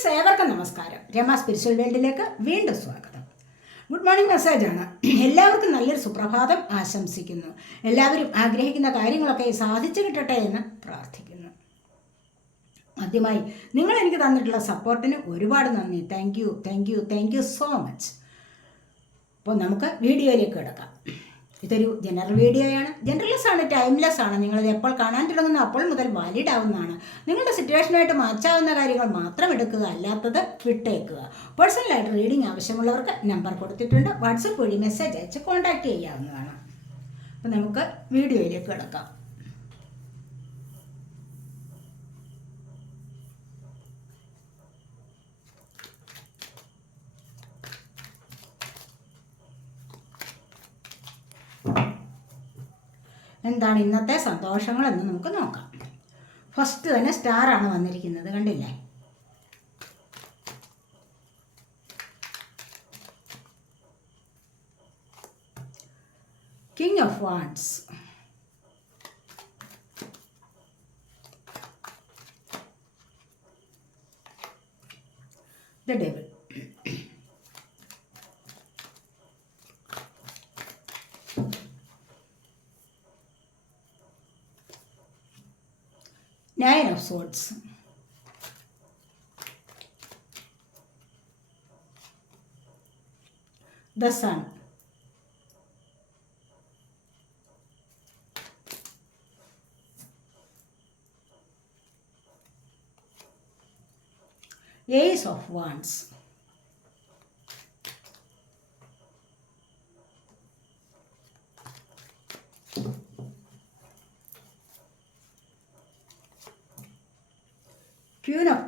Friends ഏവർക്കും നമസ്കാരം. Rama spiritual വേൾഡിലേക്ക് വീണ്ടും സ്വാഗതം. ഗുഡ് മോർണിംഗ് മെസ്സേജാണ് എല്ലാവർക്കും നല്ലൊരു സുപ്രഭാതം ആശംസിക്കുന്നു. എല്ലാവരും ആഗ്രഹിക്കുന്ന കാര്യങ്ങളൊക്കെ സാധിച്ചു കിട്ടട്ടെ എന്ന് പ്രാർത്ഥിക്കുന്നു. ആദ്യമായി നിങ്ങൾ എനിക്ക് തന്നിട്ടുള്ള സപ്പോർട്ടിന് ഒരുപാട് നന്ദി. Thank you thank you thank you so much അപ്പോൾ നമുക്ക് വീഡിയോയിലേക്ക് കിടക്കാം. ഇതൊരു ജനറൽ വീഡിയോയാണ് ജനറൽലെസ് ആണ് ടൈംലെസ് ആണ്. നിങ്ങളിത് എപ്പോൾ കാണാൻ തുടങ്ങുന്ന അപ്പോൾ മുതൽ വാലിഡ് ആവുന്നതാണ്. നിങ്ങളുടെ സിറ്റുവേഷനായിട്ട് മാച്ചാവുന്ന കാര്യങ്ങൾ മാത്രം എടുക്കുക അല്ലാത്തത് വിട്ടേക്കുക. പേഴ്സണലായിട്ട് റീഡിംഗ് ആവശ്യമുള്ളവർക്ക് നമ്പർ കൊടുത്തിട്ടുണ്ട്. വാട്സപ്പ് വഴി മെസ്സേജ് അയച്ച് കോൺടാക്റ്റ് ചെയ്യാവുന്നതാണ്. അപ്പോൾ നമുക്ക് വീഡിയോയിലേക്ക് കിടക്കാം. എന്താണ് ഇന്നത്തെ സന്തോഷങ്ങൾ എന്ന് നമുക്ക് നോക്കാം. ഫസ്റ്റ് തന്നെ സ്റ്റാർ ആണ് വന്നിരിക്കുന്നത് കണ്ടില്ലേ? King of wands nine of swords. The sun. Ace of wands.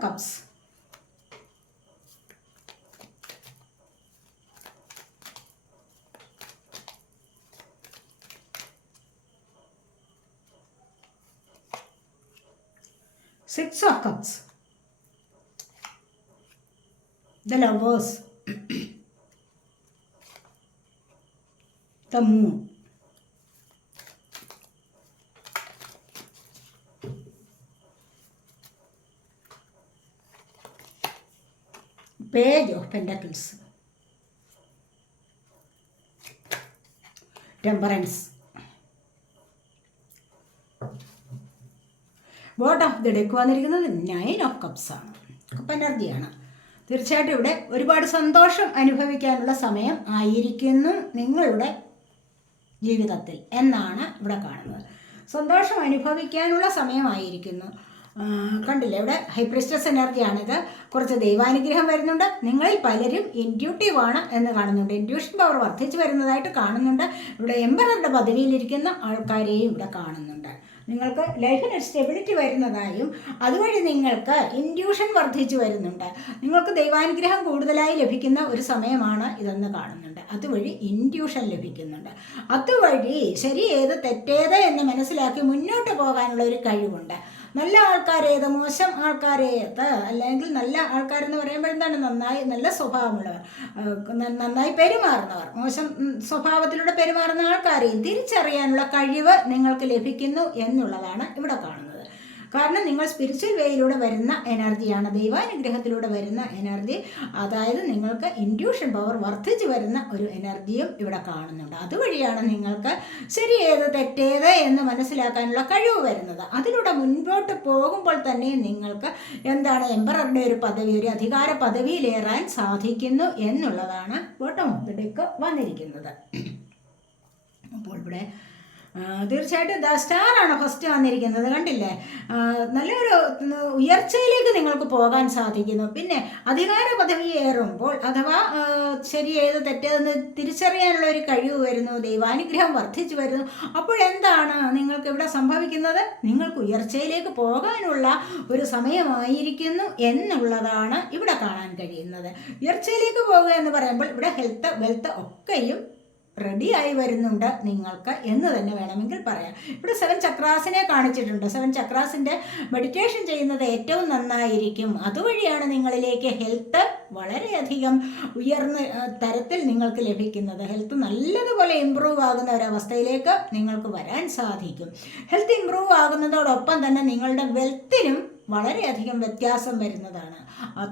Cups. Six of Cups. The Lovers. the Moon. Page of Pentacles. Temperance. Bottom of the deck വന്നിരിക്കുന്നത് നയൻ ഓഫ് കപ്സ് ആണ് cup എനർജിയാണ് തീർച്ചയായിട്ടും ഇവിടെ ഒരുപാട് സന്തോഷം അനുഭവിക്കാനുള്ള സമയം ആയിരിക്കുന്നു നിങ്ങളുടെ ജീവിതത്തിൽ എന്നാണ് ഇവിടെ കാണുന്നത് സന്തോഷം അനുഭവിക്കാനുള്ള സമയമായിരിക്കുന്നു കണ്ടില്ലേ? ഇവിടെ ഹൈപ്രിസ്റ്റസ് എനർജിയാണിത്. കുറച്ച് ദൈവാനുഗ്രഹം വരുന്നുണ്ട്. നിങ്ങളിൽ പലരും ഇൻഡ്യൂട്ടീവ് ആണ് എന്ന് കാണുന്നുണ്ട്. ഇൻഡ്യൂഷൻ പവർ വർദ്ധിച്ചു വരുന്നതായിട്ട് കാണുന്നുണ്ട്. ഇവിടെ എംബറുടെ പദവിയിലിരിക്കുന്ന ആൾക്കാരെയും ഇവിടെ കാണുന്നുണ്ട്. നിങ്ങൾക്ക് ലൈഫിന് സ്റ്റെബിലിറ്റി വരുന്നതായും അതുവഴി നിങ്ങൾക്ക് ഇൻഡ്യൂഷൻ വർദ്ധിച്ചു വരുന്നുണ്ട്. നിങ്ങൾക്ക് ദൈവാനുഗ്രഹം കൂടുതലായി ലഭിക്കുന്ന ഒരു സമയമാണ് ഇതെന്ന് കാണുന്നുണ്ട്. അതുവഴി ഇൻഡ്യൂഷൻ ലഭിക്കുന്നുണ്ട്. അതുവഴി ശരി തെറ്റേത് എന്ന് മനസ്സിലാക്കി മുന്നോട്ട് പോകാനുള്ള ഒരു കഴിവുണ്ട്. നല്ല ആൾക്കാരേത് മോശം ആൾക്കാരേത് അല്ലെങ്കിൽ നല്ല ആൾക്കാരെന്ന് പറയുമ്പോൾ എന്താണ്? നന്നായി നല്ല സ്വഭാവമുള്ളവർ നന്നായി പെരുമാറുന്നവർ മോശം സ്വഭാവത്തിലൂടെ പെരുമാറുന്ന ആൾക്കാരെയും തിരിച്ചറിയാനുള്ള കഴിവ് നിങ്ങൾക്ക് ലഭിക്കുന്നു എന്നുള്ളതാണ് ഇവിടെ കാണുന്നത്. കാരണം നിങ്ങൾ സ്പിരിച്വൽ വേയിലൂടെ വരുന്ന എനർജിയാണ് ദൈവാനുഗ്രഹത്തിലൂടെ വരുന്ന എനർജി അതായത് നിങ്ങൾക്ക് ഇൻഡ്യൂഷൻ പവർ വർദ്ധിച്ചു വരുന്ന ഒരു എനർജിയും ഇവിടെ കാണുന്നുണ്ട്. അതുവഴിയാണ് നിങ്ങൾക്ക് ശരി ഏത് തെറ്റേത് എന്ന് മനസ്സിലാക്കാനുള്ള കഴിവ് വരുന്നത്. അതിലൂടെ മുൻപോട്ട് പോകുമ്പോൾ തന്നെ നിങ്ങൾക്ക് എന്താണ് എംബറുടെ ഒരു പദവി ഒരു അധികാര പദവിയിലേറാൻ സാധിക്കുന്നു എന്നുള്ളതാണ് ബോട്ടം ഓഫ് വന്നിരിക്കുന്നത്. അപ്പോൾ ഇവിടെ തീർച്ചയായിട്ടും ദ സ്റ്റാർ ആണ് ഫസ്റ്റ് വന്നിരിക്കുന്നത് കണ്ടില്ലേ? നല്ലൊരു ഉയർച്ചയിലേക്ക് നിങ്ങൾക്ക് പോകാൻ സാധിക്കുന്നു. പിന്നെ അധികാര പദവി ഏറുമ്പോൾ അഥവാ ശരി ഏത് തെറ്റേതെന്ന് തിരിച്ചറിയാനുള്ള ഒരു കഴിവ് വരുന്നു ദൈവാനുഗ്രഹം വർദ്ധിച്ചു വരുന്നു അപ്പോഴെന്താണ് നിങ്ങൾക്ക് ഇവിടെ സംഭവിക്കുന്നത്? നിങ്ങൾക്ക് ഉയർച്ചയിലേക്ക് പോകാനുള്ള ഒരു സമയമായിരിക്കുന്നു എന്നുള്ളതാണ് ഇവിടെ കാണാൻ കഴിയുന്നത്. ഉയർച്ചയിലേക്ക് പോകുക എന്ന് പറയുമ്പോൾ ഇവിടെ ഹെൽത്ത് വെൽത്ത് ഒക്കെയും റെഡിയായി വരുന്നുണ്ട് നിങ്ങൾക്ക് എന്ന് തന്നെ വേണമെങ്കിൽ പറയാം. ഇവിടെ സെവൻ ചക്രാസിനെ കാണിച്ചിട്ടുണ്ട്. സെവൻ ചക്രാസിന്റെ മെഡിറ്റേഷൻ ചെയ്യുന്നത് ഏറ്റവും നന്നായിരിക്കും. അതുവഴിയാണ് നിങ്ങളിലേക്ക് ഹെൽത്ത് വളരെയധികം ഉയർന്ന തരത്തിൽ നിങ്ങൾക്ക് ലഭിക്കുന്നത്. ഹെൽത്ത് നല്ലതുപോലെ ഇമ്പ്രൂവ് ആകുന്ന ഒരവസ്ഥയിലേക്ക് നിങ്ങൾക്ക് വരാൻ സാധിക്കും. ഹെൽത്ത് ഇമ്പ്രൂവ് ആകുന്നതോടൊപ്പം തന്നെ നിങ്ങളുടെ വെൽത്തിനും വളരെയധികം വ്യത്യാസം വരുന്നതാണ്.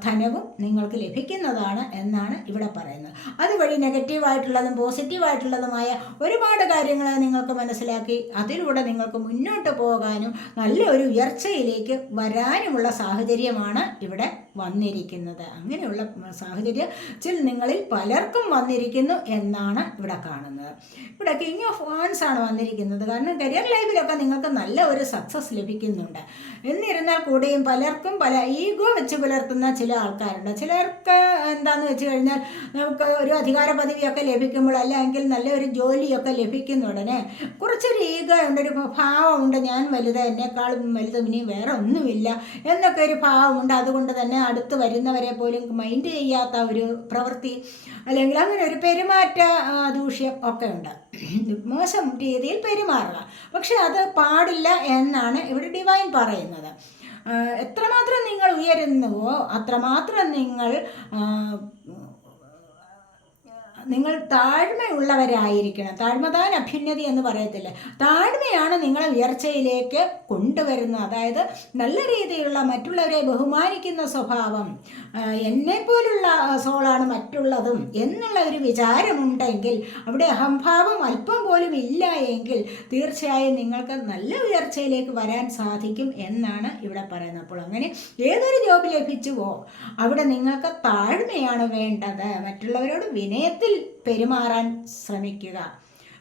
ധനവും നിങ്ങൾക്ക് ലഭിക്കുന്നതാണ് എന്നാണ് ഇവിടെ പറയുന്നത്. അതുവഴി നെഗറ്റീവായിട്ടുള്ളതും പോസിറ്റീവായിട്ടുള്ളതുമായ ഒരുപാട് കാര്യങ്ങൾ നിങ്ങൾക്ക് മനസ്സിലാക്കി അതിലൂടെ നിങ്ങൾക്ക് മുന്നോട്ട് പോകാനും നല്ല ഒരു ഉയർച്ചയിലേക്ക് വരാനുമുള്ള സാഹചര്യമാണ് ഇവിടെ വന്നിരിക്കുന്നത്. അങ്ങനെയുള്ള സാഹചര്യത്തിൽ നിങ്ങളിൽ പലർക്കും വന്നിരിക്കുന്നു എന്നാണ് ഇവിടെ കാണുന്നത്. ഇവിടെ കിങ് ഓഫ് വാൻസ് ആണ് വന്നിരിക്കുന്നത്. കാരണം കരിയർ ലൈഫിലൊക്കെ നിങ്ങൾക്ക് നല്ല ഒരു സക്സസ് ലഭിക്കുന്നുണ്ട്. എന്നിരുന്നാൽ കൂടെയും പലർക്കും പല ഈഗോ വെച്ച് പുലർത്തുന്ന ചില ആൾക്കാരുണ്ട്. ചിലർക്ക് എന്താന്ന് വെച്ച് കഴിഞ്ഞാൽ നമുക്ക് ഒരു അധികാര പദവിയൊക്കെ ലഭിക്കുമ്പോൾ അല്ലെങ്കിൽ നല്ലൊരു ജോലിയൊക്കെ ലഭിക്കുന്ന ഉടനെ കുറച്ചൊരു ഈഗോ ഉണ്ട് ഒരു ഭാവമുണ്ട് ഞാൻ വലുത് എന്നെക്കാളും വലുത് ഇനി വേറെ ഒന്നുമില്ല എന്നൊക്കെ ഒരു ഭാവമുണ്ട് അതുകൊണ്ട് തന്നെ അടുത്ത് വരുന്നവരെ പോലും മൈൻഡ് ചെയ്യാത്ത ഒരു പ്രവൃത്തി. അല്ലെങ്കിൽ അങ്ങനെ ഒരു പെരുമാറ്റ ദൂഷ്യം ഒക്കെ ഉണ്ട്. മോശം രീതിയിൽ പെരുമാറുക. പക്ഷെ അത് പാടില്ല എന്നാണ് ഇവിടെ ഡിവൈൻ പറയുന്നത്. എത്രമാത്രം നിങ്ങൾ ഉയരുന്നുവോ അത്രമാത്രം നിങ്ങൾ നിങ്ങൾ താഴ്മയുള്ളവരായിരിക്കണം. താഴ്മതാൻ അഭ്യുന്നതി എന്ന് പറയത്തില്ല? താഴ്മയാണ് നിങ്ങളെ ഉയർച്ചയിലേക്ക് കൊണ്ടുവരുന്നത്. അതായത് നല്ല രീതിയിലുള്ള മറ്റുള്ളവരെ ബഹുമാനിക്കുന്ന സ്വഭാവം. എന്നെപ്പോലുള്ള സോളാണ് മറ്റുള്ളതും എന്നുള്ള ഒരു വിചാരമുണ്ടെങ്കിൽ അവിടെ അഹംഭാവം അല്പം പോലും ഇല്ല എങ്കിൽ തീർച്ചയായും നിങ്ങൾക്ക് നല്ല ഉയർച്ചയിലേക്ക് വരാൻ സാധിക്കും എന്നാണ് ഇവിടെ പറയുന്നത്. അപ്പോൾ അങ്ങനെ ഏതൊരു ജോബ് ലഭിച്ചുവോ അവിടെ നിങ്ങൾക്ക് താഴ്മയാണ് വേണ്ടത്. മറ്റുള്ളവരോട് വിനയത്തിൽ പെരുമാറാൻ ശ്രമിക്കുക.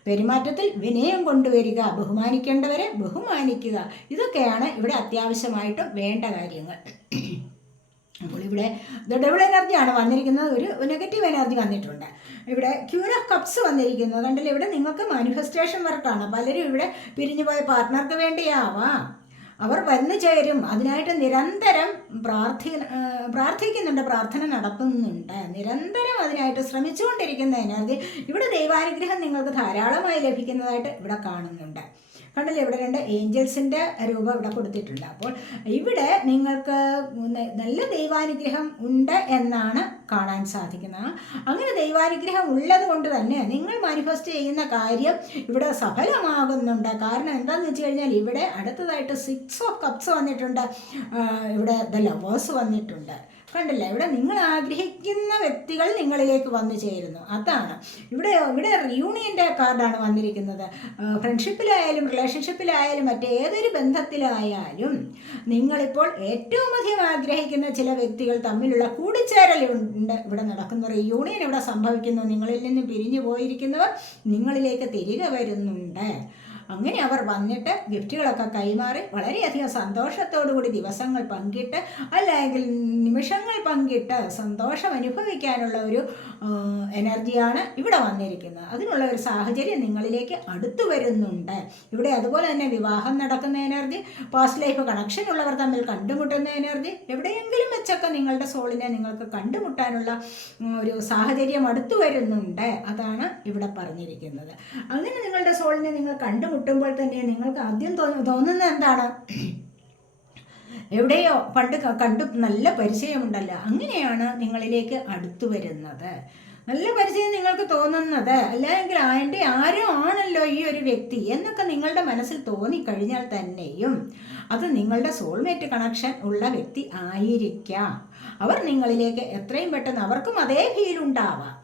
പെരുമാറ്റത്തിൽ വിനയം കൊണ്ടുവരിക ബഹുമാനിക്കേണ്ടവരെ ബഹുമാനിക്കുക. ഇതൊക്കെയാണ് ഇവിടെ അത്യാവശ്യമായിട്ട് വേണ്ട കാര്യങ്ങൾ. അപ്പോൾ ഇവിടെ ഡബിൾ എനർജിയാണ് വന്നിരിക്കുന്നത്. ഒരു നെഗറ്റീവ് എനർജി വന്നിട്ടുണ്ട്. ഇവിടെ ക്യൂർ ഓഫ് കപ്സ് വന്നിരിക്കുന്നത് കണ്ടില്ല? ഇവിടെ നിങ്ങൾക്ക് മാനിഫെസ്റ്റേഷൻ വർക്കാണ് പലരും ഇവിടെ പിരിഞ്ഞു പോയ പാർട്ട്ണർക്ക് വേണ്ടിയാവാം. അവർ വന്നു ചേരും. അതിനായിട്ട് നിരന്തരം പ്രാർത്ഥി പ്രാർത്ഥിക്കുന്നുണ്ട് പ്രാർത്ഥന നടത്തുന്നുണ്ട്. നിരന്തരം അതിനായിട്ട് ശ്രമിച്ചുകൊണ്ടിരിക്കുന്ന ഇവിടെ ദൈവാനുഗ്രഹം നിങ്ങൾക്ക് ധാരാളമായി ലഭിക്കുന്നതായിട്ട് ഇവിടെ കാണുന്നുണ്ട്. കണ്ടില്ലേ ഇവിടെ രണ്ട് ഏഞ്ചൽസിന്റെ രൂപം ഇവിടെ കൊടുത്തിട്ടുണ്ട്. അപ്പോൾ ഇവിടെ നിങ്ങൾക്ക് നല്ല ദൈവാനുഗ്രഹം ഉണ്ട് എന്നാണ് കാണാൻ സാധിക്കുന്നത്. അങ്ങനെ ദൈവാനുഗ്രഹം ഉള്ളത് കൊണ്ട് തന്നെ നിങ്ങൾ മാനിഫെസ്റ്റ് ചെയ്യുന്ന കാര്യം ഇവിടെ സഫലമാകുന്നുണ്ട്. കാരണം എന്താണെന്ന് വെച്ച് കഴിഞ്ഞാൽ ഇവിടെ അടുത്തതായിട്ട് സിക്സ് ഓഫ് കപ്സ് വന്നിട്ടുണ്ട്. ഇവിടെ ദ ലവേഴ്സ് വന്നിട്ടുണ്ട്. കണ്ടില്ല? ഇവിടെ നിങ്ങൾ ആഗ്രഹിക്കുന്ന വ്യക്തികൾ നിങ്ങളിലേക്ക് വന്നു ചേരുന്നു. അതാണ്. ഇവിടെ ഇവിടെ റിയൂണിയന്റെ കാർഡാണ് വന്നിരിക്കുന്നത്. ഫ്രണ്ട്ഷിപ്പിലായാലും റിലേഷൻഷിപ്പിലായാലും മറ്റേതൊരു ബന്ധത്തിലായാലും നിങ്ങളിപ്പോൾ ഏറ്റവും അധികം ആഗ്രഹിക്കുന്ന ചില വ്യക്തികൾ തമ്മിലുള്ള കൂടിച്ചേരൽ ഉണ്ട്. ഇവിടെ നടക്കുന്ന റിയൂണിയൻ ഇവിടെ സംഭവിക്കുന്നു നിങ്ങളിൽ നിന്ന് പിരിഞ്ഞു പോയിരിക്കുന്നവർ നിങ്ങളിലേക്ക് തിരികെ വരുന്നുണ്ട്. അങ്ങനെ അവർ വന്നിട്ട് ഗിഫ്റ്റുകളൊക്കെ കൈമാറി വളരെയധികം സന്തോഷത്തോടു കൂടി ദിവസങ്ങൾ പങ്കിട്ട് അല്ലെങ്കിൽ നിമിഷങ്ങൾ പങ്കിട്ട് സന്തോഷം അനുഭവിക്കാനുള്ള ഒരു എനർജിയാണ് ഇവിടെ വന്നിരിക്കുന്നത്. അതിനുള്ള ഒരു സാഹചര്യം നിങ്ങളിലേക്ക് അടുത്തു വരുന്നുണ്ട്. ഇവിടെ അതുപോലെ തന്നെ വിവാഹം നടക്കുന്ന എനർജി പാസ്റ്റ് ലൈഫ് കണക്ഷൻ ഉള്ളവർ തമ്മിൽ കണ്ടുമുട്ടുന്ന എനർജി എവിടെയെങ്കിലും വെച്ചൊക്കെ നിങ്ങളുടെ സോളിനെ നിങ്ങൾക്ക് കണ്ടുമുട്ടാനുള്ള ഒരു സാഹചര്യം അടുത്തു വരുന്നുണ്ട്. അതാണ് ഇവിടെ പറഞ്ഞിരിക്കുന്നത്. അങ്ങനെ നിങ്ങളുടെ സോളിനെ നിങ്ങൾ കണ്ടുമുട്ടുമ്പോൾ തന്നെ നിങ്ങൾക്ക് ആദ്യം തോന്നു തോന്നുന്നത് എന്താണ്? എവിടെയോ പണ്ട് കണ്ടു നല്ല പരിചയമുണ്ടല്ലോ. അങ്ങനെയാണ് നിങ്ങളിലേക്ക് അടുത്തു വരുന്നത്. നല്ല പരിചയം നിങ്ങൾക്ക് തോന്നുന്നത്. അല്ലെങ്കിൽ എന്റെ ആരോ ആണല്ലോ ഈ ഒരു വ്യക്തി എന്നൊക്കെ നിങ്ങളുടെ മനസ്സിൽ തോന്നിക്കഴിഞ്ഞാൽ തന്നെയും അത് നിങ്ങളുടെ സോൾമേറ്റ് കണക്ഷൻ ഉള്ള വ്യക്തി ആയിരിക്കാം. അവർ നിങ്ങളിലേക്ക് എത്രയും പെട്ടെന്ന് അവർക്കും അതേ ഫീൽ ഉണ്ടാവാം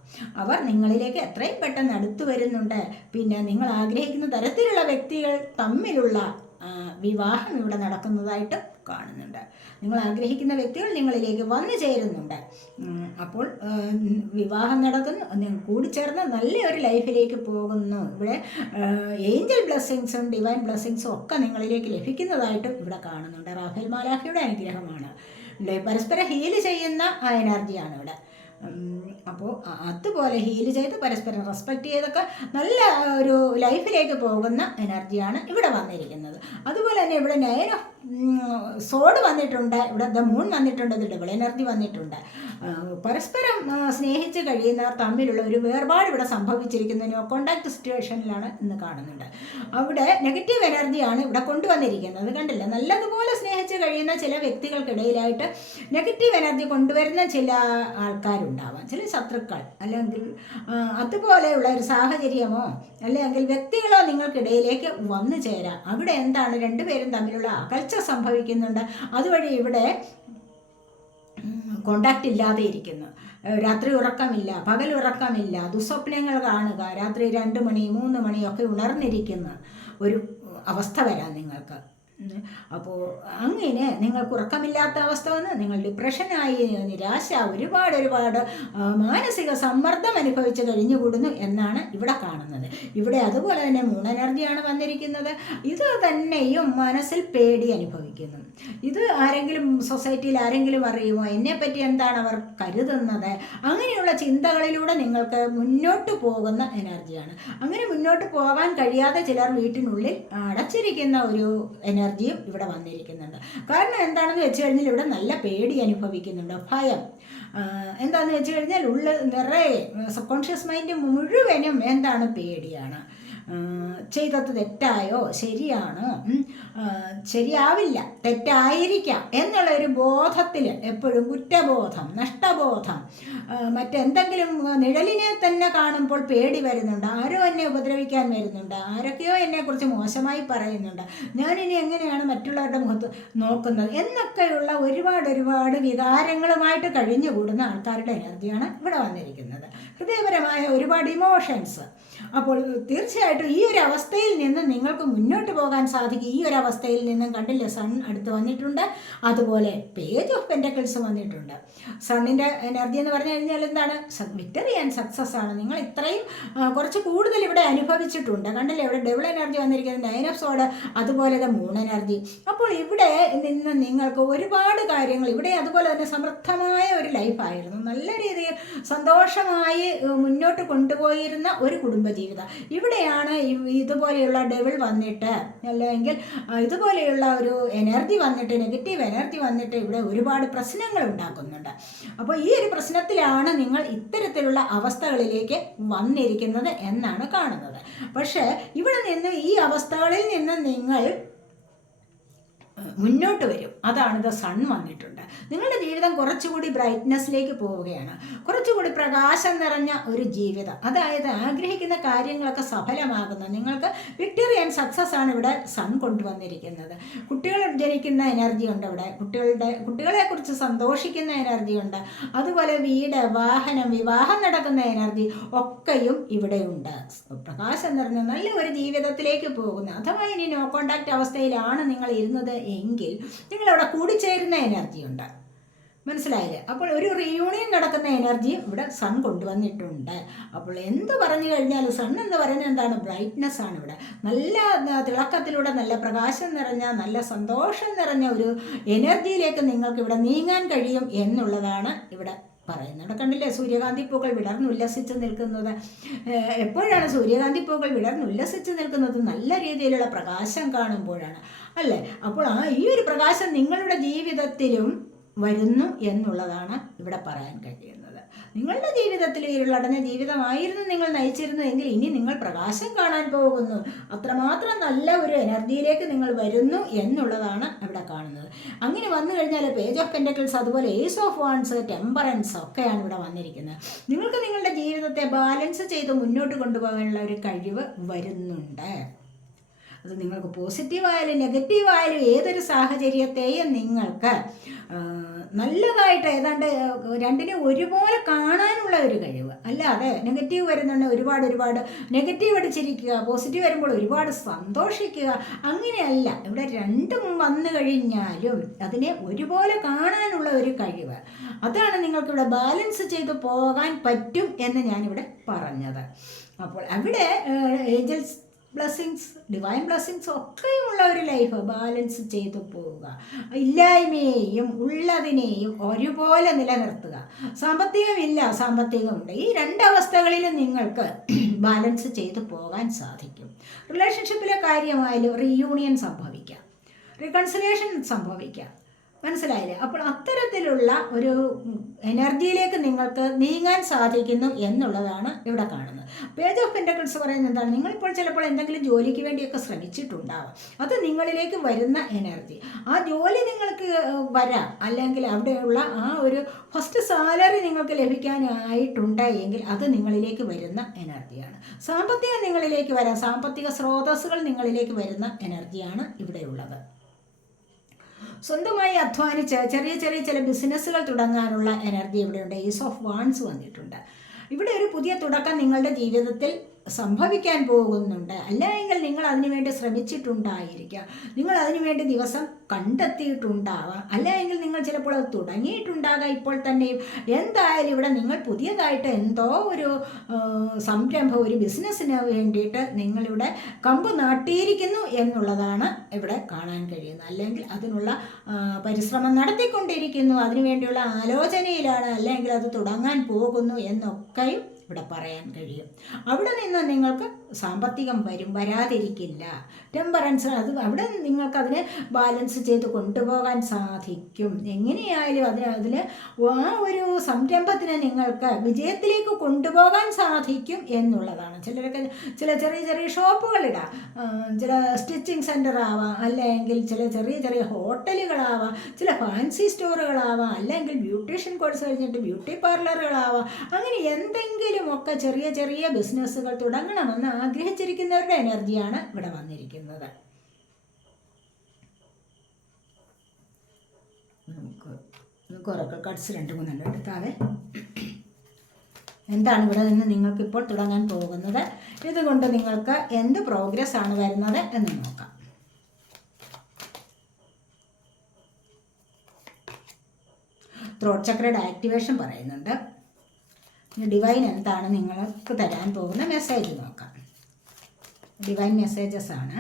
അവർ നിങ്ങളിലേക്ക് എത്രയും പെട്ടെന്ന് അടുത്തു വരുന്നുണ്ട്. പിന്നെ നിങ്ങൾ ആഗ്രഹിക്കുന്ന തരത്തിലുള്ള വ്യക്തികൾ തമ്മിലുള്ള വിവാഹം ഇവിടെ നടക്കുന്നതായിട്ട് കാണുന്നുണ്ട്. നിങ്ങൾ ആഗ്രഹിക്കുന്ന വ്യക്തികൾ നിങ്ങളിലേക്ക് വന്നു ചേരുന്നുണ്ട്. അപ്പോൾ വിവാഹം നടക്കുന്നു. കൂടിച്ചേർന്ന് നല്ലൊരു ലൈഫിലേക്ക് പോകുന്നു. ഇവിടെ ഏഞ്ചൽ ബ്ലെസ്സിങ്സും ഡിവൈൻ ബ്ലെസ്സിങ്സും ഒക്കെ നിങ്ങളിലേക്ക് ലഭിക്കുന്നതായിട്ടും ഇവിടെ കാണുന്നുണ്ട്. റാഫേൽ മാലാഖയുടെ അനുഗ്രഹമാണ്. പരസ്പരം ഹീൽ ചെയ്യുന്ന ആ എനർജിയാണ് ഇവിടെ അപ്പോൾ അതുപോലെ ഹീൽ ചെയ്ത് പരസ്പരം റെസ്പെക്റ്റ് ചെയ്തൊക്കെ നല്ല ഒരു ലൈഫിലേക്ക് പോകുന്ന എനർജിയാണ് ഇവിടെ വന്നിരിക്കുന്നത്. അതുപോലെ തന്നെ ഇവിടെ നയൻ ഓഫ് സോഡ് വന്നിട്ടുണ്ട്. ഇവിടെ ദ മൂൺ വന്നിട്ടുണ്ട് ഇത് ഡബിൾ എനർജി വന്നിട്ടുണ്ട്. പരസ്പരം സ്നേഹിച്ച് കഴിയുന്നവർ തമ്മിലുള്ള ഒരു വേർപാട് ഇവിടെ സംഭവിച്ചിരിക്കുന്ന നോ കോണ്ടാക്ട് സിറ്റുവേഷനിലാണ് ഇന്ന് കാണുന്നുണ്ട് അവിടെ നെഗറ്റീവ് എനർജിയാണ് ഇവിടെ കൊണ്ടുവന്നിരിക്കുന്നത്. കണ്ടില്ല? നല്ലതുപോലെ സ്നേഹിച്ച് കഴിയുന്ന ചില വ്യക്തികൾക്കിടയിലായിട്ട് നെഗറ്റീവ് എനർജി കൊണ്ടുവരുന്ന ചില ആൾക്കാരുണ്ടാവാം. ചില ശത്രുക്കൾ അല്ലെങ്കിൽ അതുപോലെയുള്ള ഒരു സാഹചര്യമോ അല്ലെങ്കിൽ വ്യക്തികളോ നിങ്ങൾക്കിടയിലേക്ക് വന്നു ചേരാം. അവിടെ എന്താണ്? രണ്ടുപേരും തമ്മിലുള്ള അകൽച്ച തകർച്ച സംഭവിക്കുന്നുണ്ട് അതുവഴി ഇവിടെ കോണ്ടാക്റ്റ് ഇല്ലാതെ ഇരിക്കുന്നു രാത്രി ഉറക്കമില്ല പകൽ ഉറക്കമില്ല ദുസ്വപ്നങ്ങൾ കാണുക രാത്രി രണ്ട് മണി മൂന്ന് മണിയൊക്കെ ഉണർന്നിരിക്കുന്ന ഒരു അവസ്ഥ വരാം നിങ്ങൾക്ക്. അപ്പോൾ അങ്ങനെ നിങ്ങൾക്ക് ഉറക്കമില്ലാത്ത അവസ്ഥ വന്ന് നിങ്ങൾ ഡിപ്രഷനായി നിരാശ ഒരുപാട് ഒരുപാട് മാനസിക സമ്മർദ്ദം അനുഭവിച്ച് കഴിഞ്ഞുകൂടുന്നു എന്നാണ് ഇവിടെ കാണുന്നത്. ഇവിടെ അതുപോലെ തന്നെ മൂൺ എനർജിയാണ് വന്നിരിക്കുന്നത്. ഇത് തന്നെയും മനസ്സിൽ പേടി അനുഭവിക്കുന്നു. ഇത് ആരെങ്കിലും സൊസൈറ്റിയിൽ ആരെങ്കിലും അറിയുമോ? എന്നെപ്പറ്റി എന്താണ് അവർ കരുതുന്നത്? അങ്ങനെയുള്ള ചിന്തകളിലൂടെ നിങ്ങൾക്ക് മുന്നോട്ട് പോകുന്ന എനർജിയാണ് അങ്ങനെ മുന്നോട്ട് പോകാൻ കഴിയാതെ ചിലർ വീട്ടിനുള്ളിൽ അടച്ചിരിക്കുന്ന ഒരു എനർജിയും ഇവിടെ വന്നിരിക്കുന്നുണ്ട്. കാരണം എന്താണെന്ന് വെച്ച് കഴിഞ്ഞാൽ ഇവിടെ നല്ല പേടി അനുഭവിക്കുന്നുണ്ട്. ഭയം. എന്താണെന്ന് വെച്ച് കഴിഞ്ഞാൽ ഉള്ളിൽ നിറയെ സബ് കോൺഷ്യസ് മൈൻഡ് മുഴുവനും എന്താണ് പേടിയാണ്. ചെയ്തത് തെറ്റായോ? ശരിയാണോ. ശരിയാവില്ല. തെറ്റായിരിക്കാം എന്നുള്ളൊരു ബോധത്തിൽ എപ്പോഴും കുറ്റബോധം നഷ്ടബോധം. മറ്റെന്തെങ്കിലും നിഴലിനെ തന്നെ കാണുമ്പോൾ പേടി വരുന്നുണ്ട്. ആരോ എന്നെ ഉപദ്രവിക്കാൻ വരുന്നുണ്ട്. ആരൊക്കെയോ എന്നെക്കുറിച്ച് മോശമായി പറയുന്നുണ്ട്. ഞാനിനി എങ്ങനെയാണ് മറ്റുള്ളവരുടെ മുഖത്ത് നോക്കുന്നത്? എന്നൊക്കെയുള്ള ഒരുപാട് ഒരുപാട് വികാരങ്ങളുമായിട്ട് കഴിഞ്ഞുകൂടുന്ന ആൾക്കാരുടെ എനർജിയാണ് ഇവിടെ വന്നിരിക്കുന്നത്. ഹൃദയപരമായ ഒരുപാട് ഇമോഷൻസ്. അപ്പോൾ തീർച്ചയായിട്ടും ഈ ഒരു അവസ്ഥയിൽ നിന്ന് നിങ്ങൾക്ക് മുന്നോട്ട് പോകാൻ സാധിക്കും. ഈ ഒരു അവസ്ഥയിൽ നിന്നും കണ്ടില്ല സൺ അടുത്ത് വന്നിട്ടുണ്ട്. അതുപോലെ പേജ് ഓഫ് പെന്റക്കിൾസ് വന്നിട്ടുണ്ട്. സണ്ണിന്റെ എനർജി എന്ന് പറഞ്ഞു കഴിഞ്ഞാൽ എന്താണ്? വിക്ടറി ആൻഡ് സക്സസ് ആണ്. നിങ്ങൾ ഇത്രയും കുറച്ച് കൂടുതൽ ഇവിടെ അനുഭവിച്ചിട്ടുണ്ട്. കണ്ടില്ലേ ഇവിടെ ഡബിൾ എനർജി വന്നിരിക്കുന്നത് നയൻ ഓഫ് സോഡ് അതുപോലെ തന്നെ മൂൺ എനർജി അപ്പോൾ ഇവിടെ നിന്ന് നിങ്ങൾക്ക് ഒരുപാട് കാര്യങ്ങൾ ഇവിടെ അതുപോലെ തന്നെ സമൃദ്ധമായ ഒരു ലൈഫായിരുന്നു നല്ല രീതിയിൽ സന്തോഷമായി മുന്നോട്ട് കൊണ്ടുപോയിരുന്ന ഒരു കുടുംബജീവിതം. ഇവിടെയാണ് ഇതുപോലെയുള്ള ഡെവിൾ വന്നിട്ട് അല്ലെങ്കിൽ ഇതുപോലെയുള്ള ഒരു എനർജി വന്നിട്ട് നെഗറ്റീവ് എനർജി വന്നിട്ട് ഇവിടെ ഒരുപാട് പ്രശ്നങ്ങൾ ഉണ്ടാക്കുന്നുണ്ട്. അപ്പോൾ ഈ ഒരു പ്രശ്നത്തിലാണ് നിങ്ങൾ ഇത്തരത്തിലുള്ള അവസ്ഥകളിലേക്ക് വന്നിരിക്കുന്നത് എന്നാണ് കാണുന്നത്. പക്ഷേ ഇവിടെ നിന്ന് ഈ അവസ്ഥകളിൽ നിന്ന് നിങ്ങൾ മുന്നോട്ട് വരും. അതാണ് ഇത് സൺ വന്നിട്ടുണ്ട്. നിങ്ങളുടെ ജീവിതം കുറച്ചുകൂടി ബ്രൈറ്റ്നെസ്സിലേക്ക് പോവുകയാണ്. കുറച്ചുകൂടി പ്രകാശം നിറഞ്ഞ ഒരു ജീവിതം. അതായത് ആഗ്രഹിക്കുന്ന കാര്യങ്ങളൊക്കെ സഫലമാകുന്നു. നിങ്ങൾക്ക് വിക്ടറി ആൻഡ് സക്സസ് ആണ് ഇവിടെ സൺ കൊണ്ടുവന്നിരിക്കുന്നത്. കുട്ടികൾ ജനിക്കുന്ന എനർജി ഉണ്ട് ഇവിടെ. കുട്ടികളുടെ കുട്ടികളെക്കുറിച്ച് സന്തോഷിക്കുന്ന എനർജി ഉണ്ട്. അതുപോലെ വീട് വാഹനം വിവാഹം നടക്കുന്ന എനർജി ഒക്കെയും ഇവിടെയുണ്ട്. പ്രകാശം നിറഞ്ഞ നല്ല ഒരു ജീവിതത്തിലേക്ക് പോകുന്ന. അഥവാ ഇനി നോ കോണ്ടാക്ട് അവസ്ഥയിലാണ് നിങ്ങൾ ഇരുന്നത് എങ്കിൽ നിങ്ങളവിടെ കൂടിച്ചേരുന്ന എനർജി ഉണ്ട്. മനസ്സിലായില്ലേ? അപ്പോൾ ഒരു റിയൂണിയൻ നടക്കുന്ന എനർജി ഇവിടെ സൺ കൊണ്ടുവന്നിട്ടുണ്ട്. അപ്പോൾ എന്ത് പറഞ്ഞു കഴിഞ്ഞാലും സൺ എന്ന് പറയുന്നത് എന്താണ്? ബ്രൈറ്റ്നെസ് ആണ് ഇവിടെ. നല്ല തിളക്കത്തിലൂടെ നല്ല പ്രകാശം നിറഞ്ഞ നല്ല സന്തോഷം നിറഞ്ഞ ഒരു എനർജിയിലേക്ക് നിങ്ങൾക്ക് ഇവിടെ നീങ്ങാൻ കഴിയും എന്നുള്ളതാണ് ഇവിടെ പറയുന്നത് കണ്ടില്ലേ? സൂര്യകാന്തി പൂക്കൾ വിടർന്നുല്ലസിച്ച് നിൽക്കുന്നത്. എപ്പോഴാണ് സൂര്യകാന്തി പൂക്കൾ വിടർന്നുല്ലസിച്ച് നിൽക്കുന്നത്? നല്ല രീതിയിലുള്ള പ്രകാശം കാണുമ്പോഴാണ്. അല്ലേ? അപ്പോൾ ആ ഈ ഒരു പ്രകാശം നിങ്ങളുടെ ജീവിതത്തിലും വരുന്നു എന്നുള്ളതാണ് ഇവിടെ പറയാൻ കഴിയുന്നത്. നിങ്ങളുടെ ജീവിതത്തിൽ ഇരുളടഞ്ഞ ജീവിതമായിരുന്നു നിങ്ങൾ നയിച്ചിരുന്നു എങ്കിൽ ഇനി നിങ്ങൾ പ്രകാശം കാണാൻ പോകുന്നു. അത്രമാത്രം നല്ല ഒരു എനർജിയിലേക്ക് നിങ്ങൾ വരുന്നു എന്നുള്ളതാണ് അവിടെ കാണുന്നത്. അങ്ങനെ വന്നു കഴിഞ്ഞാൽ പേജ് ഓഫ് പെൻഡക്കിൾസ് അതുപോലെ ഏസ് ഓഫ് വാൺസ് ടെമ്പറൻസ് ഒക്കെയാണ് ഇവിടെ വന്നിരിക്കുന്നത്. നിങ്ങൾക്ക് നിങ്ങളുടെ ജീവിതത്തെ ബാലൻസ് ചെയ്ത് മുന്നോട്ട് കൊണ്ടുപോകാനുള്ള ഒരു കഴിവ് വരുന്നുണ്ട്. അത് നിങ്ങൾക്ക് പോസിറ്റീവായാലും നെഗറ്റീവായാലും ഏതൊരു സാഹചര്യത്തെയും നിങ്ങൾക്ക് നല്ലതായിട്ട് ഏതാണ്ട് രണ്ടിനെ ഒരുപോലെ കാണാനുള്ള ഒരു കഴിവ്. അല്ലാതെ നെഗറ്റീവ് വരുന്നുണ്ട് ഒരുപാട് ഒരുപാട് നെഗറ്റീവ് അടിച്ചിരിക്കുക പോസിറ്റീവ് വരുമ്പോൾ ഒരുപാട് സന്തോഷിക്കുക അങ്ങനെയല്ല. ഇവിടെ രണ്ടും വന്നു കഴിഞ്ഞാലും അതിനെ ഒരുപോലെ കാണാനുള്ള ഒരു കഴിവ്. അതാണ് നിങ്ങൾക്കിവിടെ ബാലൻസ് ചെയ്ത് പോകാൻ പറ്റും എന്ന് ഞാനിവിടെ പറഞ്ഞത്. അപ്പോൾ അവിടെ ഏഞ്ചൽസ് ബ്ലെസ്സിങ്സ് ഡിവൈൻ ബ്ലെസ്സിങ്സ് ഒക്കെയുമുള്ള ഒരു ലൈഫ് ബാലൻസ് ചെയ്തു പോവുക. ഇല്ലായ്മയെയും ഉള്ളതിനെയും ഒരുപോലെ നിലനിർത്തുക. സാമ്പത്തികമില്ല സാമ്പത്തികമുണ്ട് ഈ രണ്ടവസ്ഥകളിലും നിങ്ങൾക്ക് ബാലൻസ് ചെയ്തു പോകാൻ സാധിക്കും. റിലേഷൻഷിപ്പിലെ കാര്യമായാലും റീയൂണിയൻ സംഭവിക്കാം. റീകൺസിലേഷൻ സംഭവിക്കാം. മനസ്സിലായില്ലേ? അപ്പോൾ അത്തരത്തിലുള്ള ഒരു എനർജിയിലേക്ക് നിങ്ങൾക്ക് നീങ്ങാൻ സാധിക്കുന്നു എന്നുള്ളതാണ് ഇവിടെ കാണുന്നത്. പേജ് ഓഫ് പെന്റക്കിൾസ് പറയുന്നത് എന്താണ്? നിങ്ങളിപ്പോൾ ചിലപ്പോൾ എന്തെങ്കിലും ജോലിക്ക് വേണ്ടിയൊക്കെ ശ്രമിച്ചിട്ടുണ്ടാവാം. അത് നിങ്ങളിലേക്ക് വരുന്ന എനർജി. ആ ജോലി നിങ്ങൾക്ക് വരാം. അല്ലെങ്കിൽ അവിടെയുള്ള ആ ഒരു ഫസ്റ്റ് സാലറി നിങ്ങൾക്ക് ലഭിക്കാനായിട്ടുണ്ട് എങ്കിൽ അത് നിങ്ങളിലേക്ക് വരുന്ന എനർജിയാണ്. സാമ്പത്തികം നിങ്ങളിലേക്ക് വരാം. സാമ്പത്തിക സ്രോതസ്സുകൾ നിങ്ങളിലേക്ക് വരുന്ന എനർജിയാണ് ഇവിടെയുള്ളത്. സ്വന്തമായി അധ്വാനിച്ച് ചെറിയ ചെറിയ ചില ബിസിനസ്സുകൾ തുടങ്ങാനുള്ള എനർജി ഇവിടെയുണ്ട്. ഈസ് ഓഫ് വാൺസ് വന്നിട്ടുണ്ട്. ഇവിടെ ഒരു പുതിയ തുടക്കം നിങ്ങളുടെ ജീവിതത്തിൽ സംഭവിക്കാൻ പോകുന്നുണ്ട്. അല്ലെങ്കിൽ നിങ്ങൾ അതിനുവേണ്ടി ശ്രമിച്ചിട്ടുണ്ടായിരിക്കാം. നിങ്ങൾ അതിനുവേണ്ടി ദിവസം കണ്ടെത്തിയിട്ടുണ്ടാവാം. അല്ലെങ്കിൽ നിങ്ങൾ ചിലപ്പോൾ അത് തുടങ്ങിയിട്ടുണ്ടാകാം ഇപ്പോൾ തന്നെയും. എന്തായാലും ഇവിടെ നിങ്ങൾ പുതിയതായിട്ട് എന്തോ ഒരു സംരംഭം ഒരു ബിസിനസ്സിന് വേണ്ടിയിട്ട് നിങ്ങളിവിടെ കമ്പ് നാട്ടിയിരിക്കുന്നു എന്നുള്ളതാണ് ഇവിടെ കാണാൻ കഴിയുന്നത്. അല്ലെങ്കിൽ അതിനുള്ള പരിശ്രമം നടത്തിക്കൊണ്ടിരിക്കുന്നു. അതിനുവേണ്ടിയുള്ള ആലോചനയിലാണ്. അല്ലെങ്കിൽ അത് തുടങ്ങാൻ പോകുന്നു എന്നൊക്കെയും ഇവിടെ പറയാൻ കഴിയും. അവിടെ നിന്ന് നിങ്ങൾക്ക് സാമ്പത്തികം വരും വരാതിരിക്കില്ല. ടെമ്പറൻസ് അത് അവിടെ നിങ്ങൾക്ക് അതിനെ ബാലൻസ് ചെയ്ത് കൊണ്ടുപോകാൻ സാധിക്കും. എങ്ങനെയായാലും അതിന് അതിന് ആ ഒരു സംരംഭത്തിനെ നിങ്ങൾക്ക് വിജയത്തിലേക്ക് കൊണ്ടുപോകാൻ സാധിക്കും എന്നുള്ളതാണ്. ചിലരൊക്കെ ചില ചെറിയ ചെറിയ ഷോപ്പുകളിടാം ചില സ്റ്റിച്ചിങ് സെന്റർ ആവാം അല്ലെങ്കിൽ ചില ചെറിയ ചെറിയ ഹോട്ടലുകളാവാം ചില ഫാൻസി സ്റ്റോറുകളാവാം അല്ലെങ്കിൽ ബ്യൂട്ടീഷ്യൻ കോഴ്സ് കഴിഞ്ഞിട്ട് ബ്യൂട്ടി പാർലറുകളാവാം അങ്ങനെ എന്തെങ്കിലുമൊക്കെ ചെറിയ ചെറിയ ബിസിനസ്സുകൾ തുടങ്ങണമെന്ന് ആഗ്രഹിച്ചിരിക്കുന്നവരുടെ എനർജിയാണ് ഇവിടെ വന്നിരിക്കുന്നത്. നമുക്ക് നമുക്ക് കട്സ് രണ്ട് മൂന്നെണ്ണം എടുത്താതെ എന്താണ് ഇവിടെ നിന്ന് നിങ്ങൾക്ക് ഇപ്പോൾ തുടങ്ങാൻ പോകുന്നത്? ഇതുകൊണ്ട് നിങ്ങൾക്ക് എന്ത് പ്രോഗ്രസ് ആണ് വരുന്നത് എന്ന് നോക്കാം. ത്രോട്ട് ചക്രയുടെ ആക്ടിവേഷൻ പറയുന്നുണ്ട്. ഡിവൈൻ എന്താണ് നിങ്ങൾക്ക് തരാൻ പോകുന്ന മെസ്സേജ് നോക്കാം. ഡിവൈൻ മെസ്സേജസ് ആണ്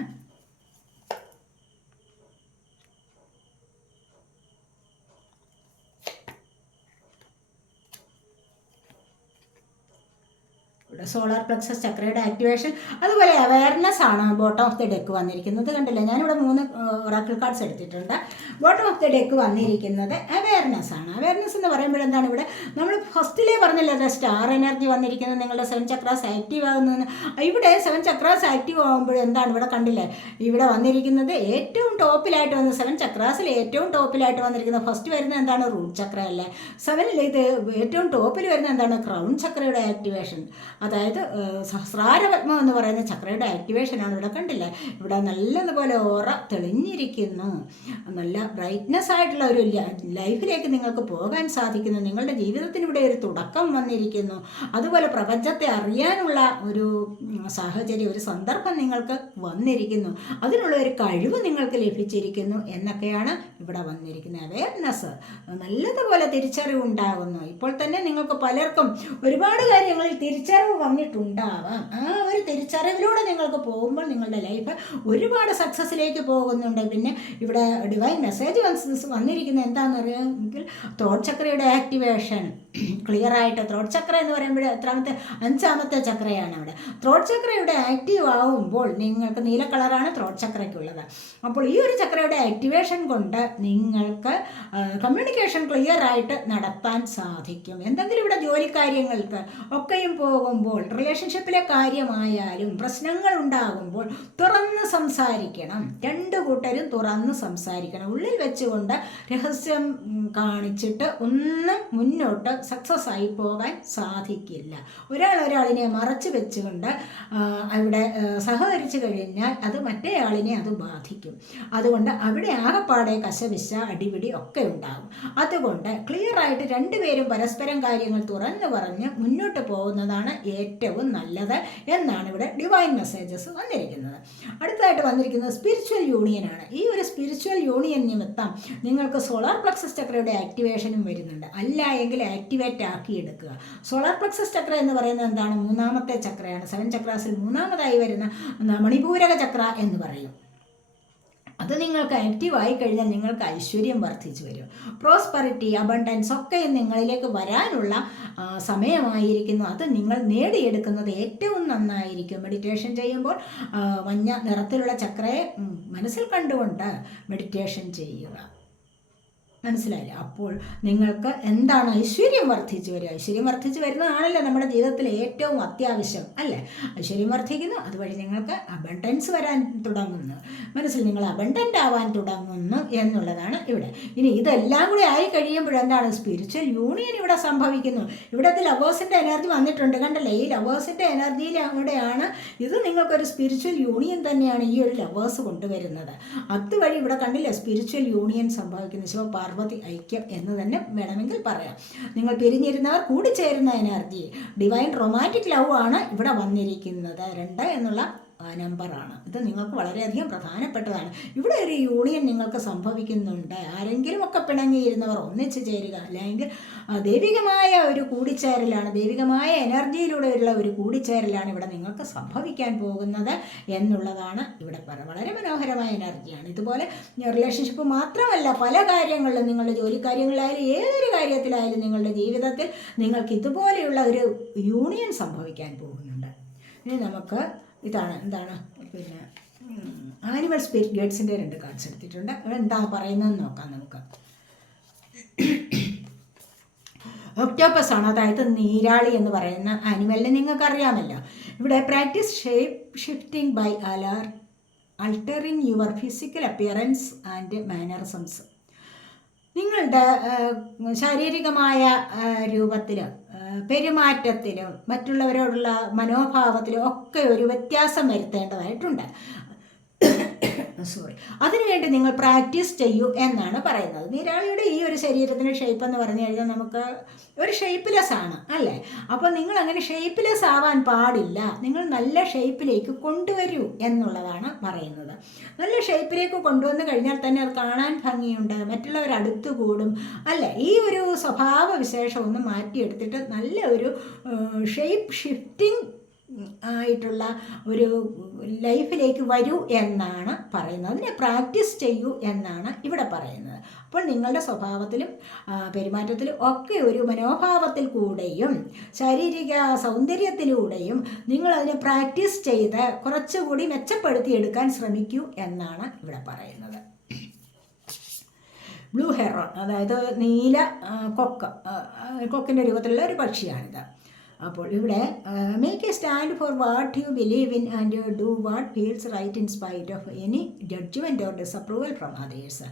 ഇവിടെ സോളാർ പ്ലക്സസ് ചക്രയുടെ ആക്ടിവേഷൻ അതുപോലെ അവയർനെസ് ആണ് ബോട്ടം ഓഫ് ദി ഡെക്ക് വന്നിരിക്കുന്നത്. കണ്ടില്ല? ഞാനിവിടെ മൂന്ന് ഒറാക്കിൾ കാർഡ്സ് എടുത്തിട്ടുണ്ട്. ബോട്ടം ഓഫ് ദി ഡെക്ക് വന്നിരിക്കുന്നത് അവയർനെസ് ആണ്. അവയർനെസ് എന്ന് പറയുമ്പോൾ എന്താണ് ഇവിടെ? നമ്മൾ ഫസ്റ്റിലേ പറഞ്ഞല്ലോ സ്റ്റാർ എനർജി വന്നിരിക്കുന്നത് നിങ്ങളുടെ സെവൻ ചക്രാസ് ആക്റ്റീവ് ആകുന്നതെന്ന്. ഇവിടെ സെവൻ ചക്രാസ് ആക്റ്റീവ് ആകുമ്പോൾ എന്താണ് ഇവിടെ കണ്ടില്ലേ? ഇവിടെ വന്നിരിക്കുന്നത് ഏറ്റവും ടോപ്പിലായിട്ട് വന്ന സെവൻ ചക്രാസിൽ ഏറ്റവും ടോപ്പിലായിട്ട് വന്നിരിക്കുന്നത് ഫസ്റ്റ് വരുന്നത് എന്താണ്? റൂട്ട് ചക്ര അല്ലേ? സെവനിൽ ഇത് ഏറ്റവും ടോപ്പിൽ വരുന്നത് എന്താണ്? ക്രൗൺ ചക്രയുടെ ആക്ടിവേഷൻ അതായത് ഏഹ്, സഹസ്രാരപത്മം എന്ന് പറയുന്ന ചക്രയുടെ ആക്ടിവേഷനാണ് ഇവിടെ കണ്ടില്ലേ? ഇവിടെ നല്ലതുപോലെ ഓറ തെളിഞ്ഞിരിക്കുന്നു. നല്ല ബ്രൈറ്റ്നെസ് ആയിട്ടുള്ള ഒരു ലൈഫിലേക്ക് നിങ്ങൾക്ക് പോകാൻ സാധിക്കുന്നു. നിങ്ങളുടെ ജീവിതത്തിന് ഇവിടെ ഒരു തുടക്കം വന്നിരിക്കുന്നു. അതുപോലെ പ്രപഞ്ചത്തെ അറിയാനുള്ള ഒരു സാഹചര്യം ഒരു സന്ദർഭം നിങ്ങൾക്ക് വന്നിരിക്കുന്നു. അതിനുള്ള ഒരു കഴിവ് നിങ്ങൾക്ക് ലഭിച്ചിരിക്കുന്നു എന്നൊക്കെയാണ് ഇവിടെ വന്നിരിക്കുന്നത്. അവയർനെസ് നല്ലതുപോലെ തിരിച്ചറിവുണ്ടാകുന്നു. ഇപ്പോൾ തന്നെ നിങ്ങൾക്ക് പലർക്കും ഒരുപാട് കാര്യങ്ങളിൽ തിരിച്ചറിവ് വന്നിട്ടുണ്ടാവാം ആ ഒരു തിരിച്ചറിവിലൂടെ നിങ്ങൾക്ക് പോകുമ്പോൾ നിങ്ങളുടെ ലൈഫ് ഒരുപാട് സക്സസ്സിലേക്ക് പോകുന്നുണ്ട്. പിന്നെ ഇവിടെ ഡിവൈൻ മെസ്സേജ് വന്നിരിക്കുന്നത് എന്താണെന്ന് അറിയാമെങ്കിൽ തോട്ട് ചക്രയുടെ ആക്ടിവേഷൻ ക്ലിയർ ആയിട്ട് ത്രോട്ട് ചക്ര എന്ന് പറയുമ്പോൾ എത്രാമത്തെ അഞ്ചാമത്തെ ചക്രയാണ് അവിടെ. ത്രോട്ട് ചക്ര ഇവിടെ ആക്റ്റീവ് ആവുമ്പോൾ നിങ്ങൾക്ക് നീല കളറാണ് ത്രോട്ട് ചക്രയ്ക്കുള്ളത് അപ്പോൾ ഈ ഒരു ചക്രയുടെ ആക്ടിവേഷൻ കൊണ്ട് നിങ്ങൾക്ക് കമ്മ്യൂണിക്കേഷൻ ക്ലിയർ ആയിട്ട് നടത്താൻ സാധിക്കും. എന്തെങ്കിലും ഇവിടെ ജോലി കാര്യങ്ങൾക്ക് ഒക്കെയും പോകുമ്പോൾ റിലേഷൻഷിപ്പിലെ കാര്യമായാലും പ്രശ്നങ്ങൾ ഉണ്ടാകുമ്പോൾ തുറന്ന് സംസാരിക്കണം. രണ്ടു കൂട്ടരും തുറന്ന് സംസാരിക്കണം. ഉള്ളിൽ വെച്ചുകൊണ്ട് രഹസ്യം കാണിച്ചിട്ട് ഒന്നും മുന്നോട്ട് സക്സസ് ആയി പോകാൻ സാധിക്കില്ല. ഒരാൾ ഒരാളിനെ മറച്ചു വെച്ചുകൊണ്ട് അവിടെ സഹകരിച്ചു കഴിഞ്ഞാൽ അത് മറ്റേയാളിനെ അത് ബാധിക്കും. അതുകൊണ്ട് അവിടെ ആകപ്പാടെ കശവിശ അടിപിടി ഒക്കെ ഉണ്ടാകും അതുകൊണ്ട് ക്ലിയർ ആയിട്ട് രണ്ടുപേരും പരസ്പരം കാര്യങ്ങൾ തുറന്നു പറഞ്ഞ് മുന്നോട്ട് പോകുന്നതാണ് ഏറ്റവും നല്ലത് എന്നാണ് ഇവിടെ ഡിവൈൻ മെസ്സേജസ് വന്നിരിക്കുന്നത്. അടുത്തതായിട്ട് വന്നിരിക്കുന്നത് സ്പിരിച്വൽ യൂണിയനാണ് ഈ ഒരു സ്പിരിച്വൽ യൂണിയൻ നിമിത്തം നിങ്ങൾക്ക് സോളാർ പ്ലക്സസ് ചക്രയുടെ ആക്ടിവേഷനും വരുന്നുണ്ട്. അല്ല എങ്കിൽ ആക്ടിവേറ്റ് ആക്കിയെടുക്കുക. സോളാർ പ്ലക്സസ് ചക്ര എന്ന് പറയുന്നത് എന്താണ്? മൂന്നാമത്തെ ചക്രയാണ്. സെവൻ ചക്രാസിൽ മൂന്നാമതായി വരുന്ന മണിപൂരക ചക്ര എന്ന് പറയും. അത് നിങ്ങൾക്ക് ആക്റ്റീവ് ആയി കഴിഞ്ഞാൽ നിങ്ങൾക്ക് ഐശ്വര്യം വർദ്ധിച്ചു വരും. പ്രോസ്പെറിറ്റി അബണ്ടൻസ് ഒക്കെ നിങ്ങളിലേക്ക് വരാനുള്ള സമയമായിരിക്കുന്നു. അത് നിങ്ങൾ നേടിയെടുക്കുന്നത് ഏറ്റവും നന്നായിരിക്കും. മെഡിറ്റേഷൻ ചെയ്യുമ്പോൾ മഞ്ഞ നിറത്തിലുള്ള ചക്രയെ മനസ്സിൽ കണ്ടുകൊണ്ട് മെഡിറ്റേഷൻ ചെയ്യുക. മനസ്സിലായില്ലേ? അപ്പോൾ നിങ്ങൾക്ക് എന്താണ് ഐശ്വര്യം വർദ്ധിച്ചു വരിക? ഐശ്വര്യം വർദ്ധിച്ചു വരുന്നതാണല്ലോ നമ്മുടെ ജീവിതത്തിൽ ഏറ്റവും അത്യാവശ്യം അല്ലേ? ഐശ്വര്യം വർദ്ധിക്കുന്നു അതുവഴി നിങ്ങൾക്ക് അബണ്ടൻസ് വരാൻ തുടങ്ങുന്നു. മനസ്സിൽ നിങ്ങൾ അബണ്ടന്റ് ആവാൻ തുടങ്ങുന്നു എന്നുള്ളതാണ് ഇവിടെ. ഇനി ഇതെല്ലാം കൂടി ആയി കഴിയുമ്പോൾ എന്താണ്? സ്പിരിച്വൽ യൂണിയൻ ഇവിടെ സംഭവിക്കുന്നു. ഇവിടത്തെ ലവേഴ്സിന്റെ എനർജി വന്നിട്ടുണ്ട്. കണ്ടല്ലേ? ഈ ലവേഴ്സിന്റെ എനർജിയിലൂടെയാണ് ഇത് നിങ്ങൾക്കൊരു സ്പിരിച്വൽ യൂണിയൻ തന്നെയാണ് ഈ ഒരു ലവേഴ്സ് കൊണ്ടുവരുന്നത്. അതുവഴി ഇവിടെ കണ്ടില്ലേ? സ്പിരിച്വൽ യൂണിയൻ സംഭവിക്കുന്നു. ശിവപാർവതി ഐക്യം എന്ന് തന്നെ വേണമെങ്കിൽ പറയാം. നിങ്ങൾ പിരിഞ്ഞിരുന്നവർ കൂടിച്ചേരുന്ന എനർജി. ഡിവൈൻ റൊമാന്റിക് ലവ് ആണ് ഇവിടെ വന്നിരിക്കുന്നത്. രണ്ട് എന്നുള്ള നമ്പറാണ്. ഇത് നിങ്ങൾക്ക് വളരെയധികം പ്രധാനപ്പെട്ടതാണ്. ഇവിടെ ഒരു യൂണിയൻ നിങ്ങൾക്ക് സംഭവിക്കുന്നുണ്ട്. ആരെങ്കിലും ഒക്കെ പിണങ്ങിയിരുന്നവർ ഒന്നിച്ചു ചേരുക. അല്ലെങ്കിൽ ദൈവികമായ ഒരു കൂടിച്ചേരലാണ് ദൈവികമായ എനർജിയിലൂടെയുള്ള ഒരു കൂടിച്ചേരലാണ് ഇവിടെ നിങ്ങൾക്ക് സംഭവിക്കാൻ പോകുന്നത് എന്നുള്ളതാണ് ഇവിടെ വളരെ മനോഹരമായ എനർജിയാണ്. ഇതുപോലെ റിലേഷൻഷിപ്പ് മാത്രമല്ല പല കാര്യങ്ങളിലും നിങ്ങളുടെ ജോലി കാര്യങ്ങളിലായാലും ഏതൊരു കാര്യത്തിലായാലും നിങ്ങളുടെ ജീവിതത്തിൽ നിങ്ങൾക്ക് ഇതുപോലെയുള്ള ഒരു യൂണിയൻ സംഭവിക്കാൻ പോകുന്നുണ്ട്. ഇനി നമുക്ക് ഇതാണ് എന്താണ്? പിന്നെ ആനിമൽ സ്പിരിറ്റ് ഗേഡ്സിന്റെ രണ്ട് കാർഡ്സ് എടുത്തിട്ടുണ്ട്. അവിടെ എന്താ പറയുന്നതെന്ന് നോക്കാം നമുക്ക്. ഒക്ടോപ്പസ് ആണ് അതായത് നീരാളി എന്ന് പറയുന്ന ആനിമലിനെ നിങ്ങൾക്ക് അറിയാമല്ലോ ഇവിടെ practice shape shifting by അലർ altering your physical appearance and mannerisms നിങ്ങളുടെ ശാരീരികമായ രൂപത്തിലും പെരുമാറ്റത്തിലും മറ്റുള്ളവരോടുള്ള മനോഭാവത്തിലും ഒക്കെ ഒരു വ്യത്യാസം വരുത്തേണ്ടതായിട്ടുണ്ട്. സോറി അതിനുവേണ്ടി നിങ്ങൾ പ്രാക്ടീസ് ചെയ്യൂ എന്നാണ് പറയുന്നത്. നീരാളിയുടെ ഈ ഒരു ശരീരത്തിന്റെ ഷേപ്പ് എന്ന് പറഞ്ഞു കഴിഞ്ഞാൽ നമുക്ക് ഒരു ഷേപ്പ്ലെസ് ആണ് അല്ലേ? അപ്പോൾ നിങ്ങൾ അങ്ങനെ ഷേപ്പ്ലെസ് ആവാൻ പാടില്ല. നിങ്ങൾ നല്ല ഷേപ്പിലേക്ക് കൊണ്ടുവരൂ എന്നുള്ളതാണ് പറയുന്നത്. നല്ല ഷേപ്പിലേക്ക് കൊണ്ടുവന്നു കഴിഞ്ഞാൽ തന്നെ അത് കാണാൻ ഭംഗിയുണ്ട് മറ്റുള്ളവർ അടുത്ത് കൂടും അല്ലേ? ഈ ഒരു സ്വഭാവ വിശേഷം ഒന്ന് മാറ്റിയെടുത്തിട്ട് നല്ല ഒരു ഷേപ്പ് ഷിഫ്റ്റിംഗ് ആയിട്ടുള്ള ഒരു ലൈഫിലേക്ക് വരൂ എന്നാണ് പറയുന്നത്. അതിനെ പ്രാക്ടീസ് ചെയ്യൂ എന്നാണ് ഇവിടെ പറയുന്നത്. അപ്പോൾ നിങ്ങളുടെ സ്വഭാവത്തിലും പെരുമാറ്റത്തിലും ഒക്കെ ഒരു മനോഭാവത്തിൽ കൂടെയും ശാരീരിക സൗന്ദര്യത്തിലൂടെയും നിങ്ങൾ അതിനെ പ്രാക്ടീസ് ചെയ്ത് കുറച്ചുകൂടി മെച്ചപ്പെടുത്തി എടുക്കാൻ ശ്രമിക്കൂ എന്നാണ് ഇവിടെ പറയുന്നത്. ബ്ലൂ ഹെറോൺ അതായത് നീല കൊക്ക കൊക്കിന്റെ രൂപത്തിലുള്ള ഒരു പക്ഷിയാണിത്. അപ്പോൾ ഇവിടെ make a stand for what you believe in and do what feels right in spite of any judgement or disapproval from others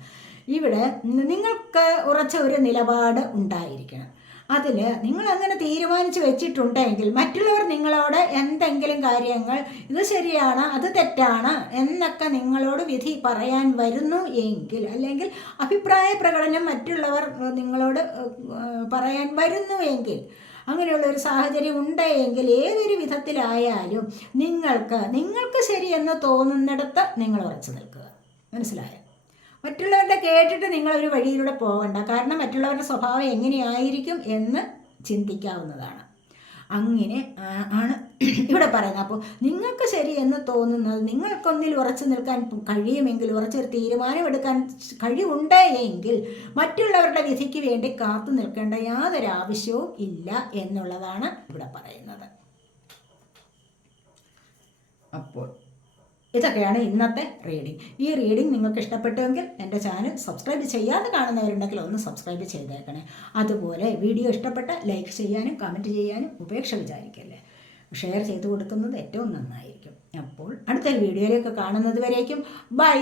ഇവിടെ നിങ്ങൾക്ക് ഉറച്ച ഒരു നിലപാട് ഉണ്ടായിരിക്കണം. അതിൽ നിങ്ങൾ അങ്ങനെ തീരുമാനിച്ച് വെച്ചിട്ടുണ്ടെങ്കിൽ മറ്റുള്ളവർ നിങ്ങളോട് എന്തെങ്കിലും കാര്യങ്ങൾ ഇത് ശരിയാണ് അത് തെറ്റാണ് എന്നൊക്കെ നിങ്ങളോട് വിധി പറയാൻ വരുന്നു എങ്കിൽ അല്ലെങ്കിൽ അഭിപ്രായ പ്രകടനം മറ്റുള്ളവർ നിങ്ങളോട് പറയാൻ വരുന്നു എങ്കിൽ അങ്ങനെയുള്ള ഒരു സാഹചര്യം ഉണ്ട് എങ്കിൽ ഏതൊരു വിധത്തിലായാലും നിങ്ങൾക്ക് നിങ്ങൾക്ക് ശരിയെന്ന് തോന്നുന്നിടത്ത് നിങ്ങൾ ഉറച്ചു നിൽക്കുക. മനസ്സിലായോ? മറ്റുള്ളവരുടെ കേട്ടിട്ട് നിങ്ങളൊരു വഴിയിലൂടെ പോകണ്ട. കാരണം മറ്റുള്ളവരുടെ സ്വഭാവം എങ്ങനെയായിരിക്കും എന്ന് ചിന്തിക്കാവുന്നതാണ്. അങ്ങനെ ആണ്. ഇവിടെ പറയുന്നത്. അപ്പോൾ നിങ്ങൾക്ക് ശരിയെന്ന് തോന്നുന്നത് നിങ്ങൾക്കൊന്നിൽ ഉറച്ചു നിൽക്കാൻ കഴിയുമെങ്കിൽ ഉറച്ചൊരു തീരുമാനമെടുക്കാൻ കഴിവുണ്ട് എങ്കിൽ മറ്റുള്ളവരുടെ വിധിക്ക് വേണ്ടി കാത്തു നിൽക്കേണ്ട യാതൊരു ആവശ്യവും ഇല്ല എന്നുള്ളതാണ് ഇവിടെ പറയുന്നത്. അപ്പോൾ ഇതൊക്കെയാണ് ഇന്നത്തെ റീഡിംഗ് ഈ റീഡിംഗ് നിങ്ങൾക്ക് ഇഷ്ടപ്പെട്ടുവെങ്കിൽ എന്റെ ചാനൽ സബ്സ്ക്രൈബ് ചെയ്യാതെ കാണുന്നവരുണ്ടെങ്കിൽ ഒന്ന് സബ്സ്ക്രൈബ് ചെയ്തേക്കണേ. അതുപോലെ വീഡിയോ ഇഷ്ടപ്പെട്ട ലൈക്ക് ചെയ്യാനും കമന്റ് ചെയ്യാനും ഉപേക്ഷ വിചാരിക്കല്ലേ? ഷെയർ ചെയ്ത് കൊടുക്കുന്നത് ഏറ്റവും നന്നായിരിക്കും. അപ്പോൾ അടുത്തൊരു വീഡിയോയിലേക്ക് കാണുന്നത് വരേക്കും. ബൈ